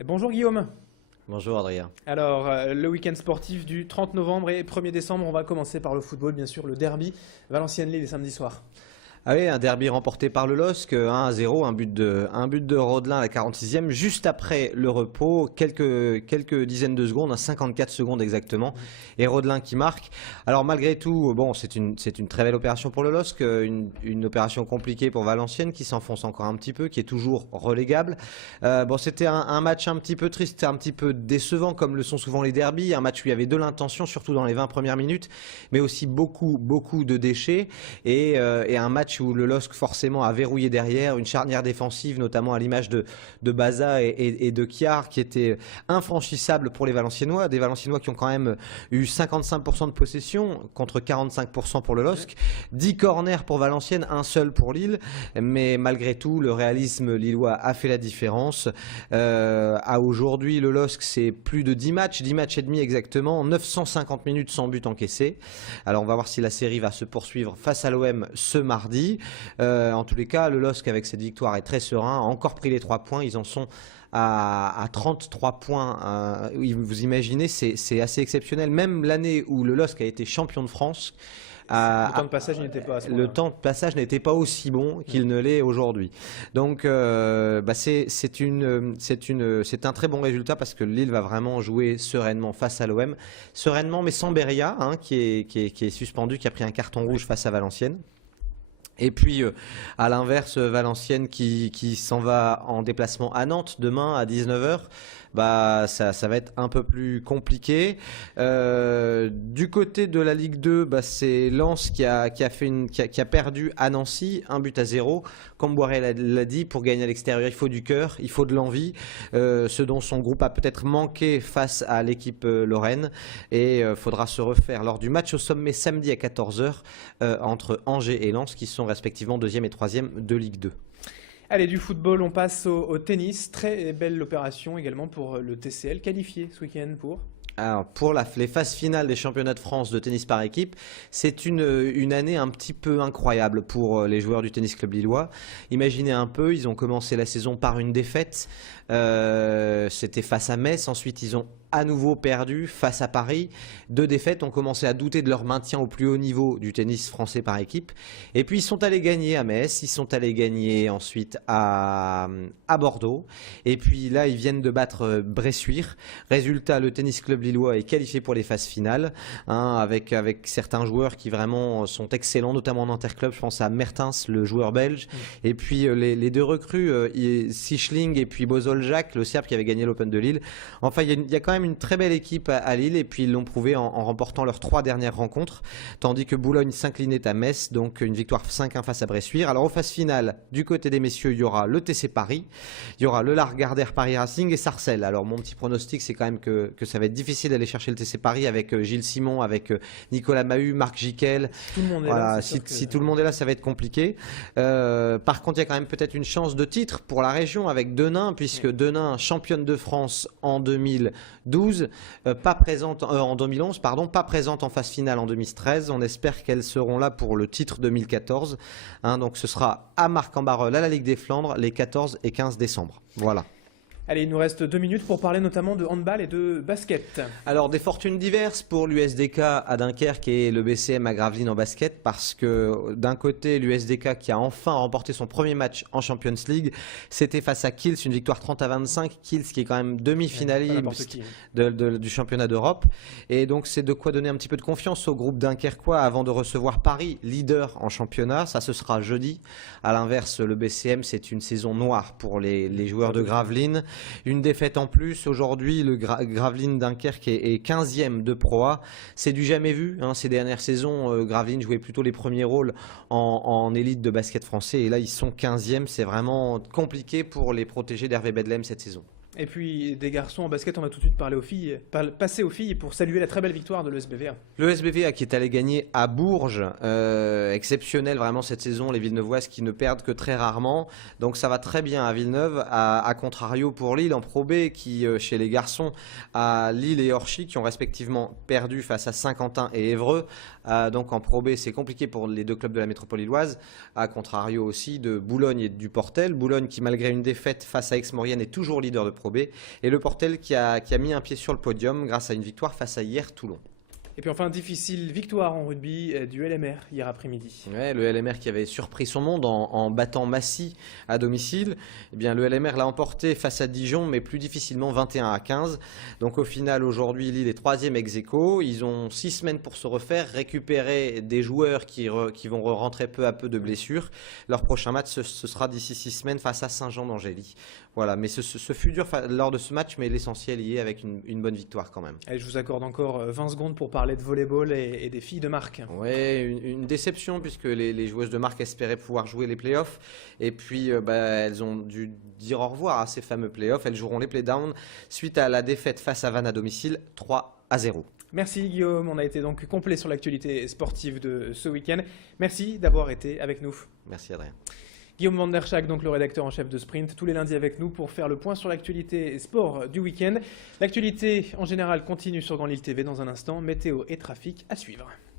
Et bonjour Guillaume. Bonjour Adrien. Alors, le week-end sportif du 30 novembre et 1er décembre, on va commencer par le football, bien sûr, le derby Valenciennes-Lille samedi soir. Ah oui, un derby remporté par le LOSC, 1-0, un but de Rodelin à la 46e, juste après le repos, quelques dizaines de secondes, 54 secondes exactement, et Rodelin qui marque. Alors malgré tout, bon, c'est une très belle opération pour le LOSC, une opération compliquée pour Valenciennes qui s'enfonce encore un petit peu, qui est toujours relégable. Bon, c'était un match un petit peu triste, un petit peu décevant comme le sont souvent les derbys, un match où il y avait de l'intention, surtout dans les 20 premières minutes, mais aussi beaucoup de déchets, et un match où le LOSC forcément a verrouillé derrière, une charnière défensive notamment à l'image de Baza et de Kiar qui était infranchissable pour les Valenciennois, des Valenciennois qui ont quand même eu 55% de possession contre 45% pour le LOSC, 10 corners pour Valenciennes, un seul pour Lille, mais malgré tout le réalisme lillois a fait la différence. À aujourd'hui le LOSC c'est plus de 10 matchs et demi exactement, 950 minutes sans but encaissé. Alors on va voir si la série va se poursuivre face à l'OM ce mardi. En tous les cas, le LOSC avec cette victoire est très serein, a encore pris les 3 points, ils en sont à 33 points. Vous imaginez, c'est assez exceptionnel. Même l'année où le LOSC a été champion de France, Le temps de passage n'était pas à ce le moment-là. temps de passage n'était pas aussi bon qu'il ne l'est aujourd'hui. Donc c'est un très bon résultat parce que Lille va vraiment jouer sereinement face à l'OM. Sereinement mais sans Beria, hein, qui est suspendu, qui a pris un carton rouge face à Valenciennes. Et puis, à l'inverse, Valenciennes qui s'en va en déplacement à Nantes demain à 19h, bah, ça va être un peu plus compliqué. Du côté de la Ligue 2, bah, c'est Lens qui a perdu à Nancy, 1-0. Comme Boiré l'a dit, pour gagner à l'extérieur, il faut du cœur, il faut de l'envie, ce dont son groupe a peut-être manqué face à l'équipe lorraine. Et faudra se refaire lors du match au sommet samedi à 14h entre Angers et Lens, qui sont respectivement 2e et 3e de Ligue 2. Allez, du football, on passe au tennis. Très belle opération également pour le TCL, qualifié ce week-end pour. Alors, pour les phases finales des championnats de France de tennis par équipe, c'est une année un petit peu incroyable pour les joueurs du Tennis Club Lillois. Imaginez un peu, ils ont commencé la saison par une défaite, c'était face à Metz, ensuite ils ont à nouveau perdu face à Paris. 2 défaites, ont commencé à douter de leur maintien au plus haut niveau du tennis français par équipe. Et puis ils sont allés gagner à Metz, ils sont allés gagner ensuite à Bordeaux. Et puis là, ils viennent de battre Bressuire. Résultat, le Tennis Club Lillois est qualifié pour les phases finales, hein, avec certains joueurs qui vraiment sont excellents, notamment en interclub. Je pense à Mertens, le joueur belge. Et puis les 2 recrues, Sichling et puis Bozol-Jacques, le Serbe qui avait gagné l'Open de Lille. Enfin, il y a quand même une très belle équipe à Lille, et puis ils l'ont prouvé en remportant leurs 3 dernières rencontres, tandis que Boulogne s'inclinait à Metz, donc une victoire 5-1 face à Bressuire. Alors aux phases finales, du côté des messieurs, il y aura le TC Paris, il y aura le Lagardère Paris Racing et Sarcelles. Alors mon petit pronostic, c'est quand même que ça va être difficile d'aller chercher le TC Paris avec Gilles Simon, avec Nicolas Mahut, Marc Jiquel. Si tout le monde est Voilà, là, c'est sûr si que... tout le monde est là, ça va être compliqué. Par contre, il y a quand même peut-être une chance de titre pour la région avec Denain, puisque Denain, championne de France en 2012, pas présente en 2011, pardon, pas présente en phase finale en 2013. On espère qu'elles seront là pour le titre 2014. Hein, donc ce sera à Marc-en-Barœul, à la Ligue des Flandres, les 14 et 15 décembre. Voilà. Allez, il nous reste 2 minutes pour parler notamment de handball et de basket. Alors des fortunes diverses pour l'USDK à Dunkerque et le BCM à Gravelines en basket, parce que d'un côté l'USDK qui a enfin remporté son premier match en Champions League, c'était face à Kiels, une victoire 30-25, Kiels qui est quand même demi-finaliste du championnat d'Europe, et donc c'est de quoi donner un petit peu de confiance au groupe dunkerquois avant de recevoir Paris, leader en championnat. Ça, ce sera jeudi. À l'inverse, le BCM, c'est une saison noire pour les joueurs de Gravelines. Une défaite en plus. Aujourd'hui, le Gravelines Dunkerque est 15e de Pro A. C'est du jamais vu, hein. Ces dernières saisons, Gravelines jouait plutôt les premiers rôles en élite de basket français. Et là, ils sont 15e. C'est vraiment compliqué pour les protégés d'Hervé Bedlem cette saison. Et puis des garçons en basket, on va tout de suite passer aux filles pour saluer la très belle victoire de l'ESBVA. Le SBVA qui est allé gagner à Bourges, exceptionnel vraiment cette saison, les Villeneuvoises qui ne perdent que très rarement, donc ça va très bien à Villeneuve, à contrario pour Lille en Pro B qui chez les garçons à Lille et Orchy qui ont respectivement perdu face à Saint-Quentin et Évreux, donc en Pro B c'est compliqué pour les 2 clubs de la métropole lilloise, à contrario aussi de Boulogne et du Portel. Boulogne qui malgré une défaite face à Aix-Maurienne est toujours leader de Pro B. Et le Portel qui a mis un pied sur le podium grâce à une victoire face à hier Toulon. Et puis enfin, difficile victoire en rugby du LMR hier après-midi. Ouais, le LMR qui avait surpris son monde en battant Massy à domicile. Eh bien, le LMR l'a emporté face à Dijon, mais plus difficilement 21-15. Donc au final, aujourd'hui, Lille est 3e ex aequo. Ils ont 6 semaines pour se refaire, récupérer des joueurs qui vont rentrer peu à peu de blessures. Leur prochain match, ce sera d'ici 6 semaines face à Saint-Jean-d'Angély. Voilà, mais ce fut dur lors de ce match, mais l'essentiel y est avec une bonne victoire quand même. Allez, je vous accorde encore 20 secondes pour parler de volleyball et des filles de Marc. Ouais, une déception puisque les joueuses de Marc espéraient pouvoir jouer les playoffs et puis elles ont dû dire au revoir à ces fameux playoffs. Elles joueront les playdowns suite à la défaite face à Vannes à domicile 3-0. Merci Guillaume, on a été donc complet sur l'actualité sportive de ce week-end. Merci d'avoir été avec nous. Merci Adrien. Guillaume Van der Schaak, donc le rédacteur en chef de Sprint, tous les lundis avec nous pour faire le point sur l'actualité sport du week-end. L'actualité en général continue sur Grand Lille TV dans un instant. Météo et trafic à suivre.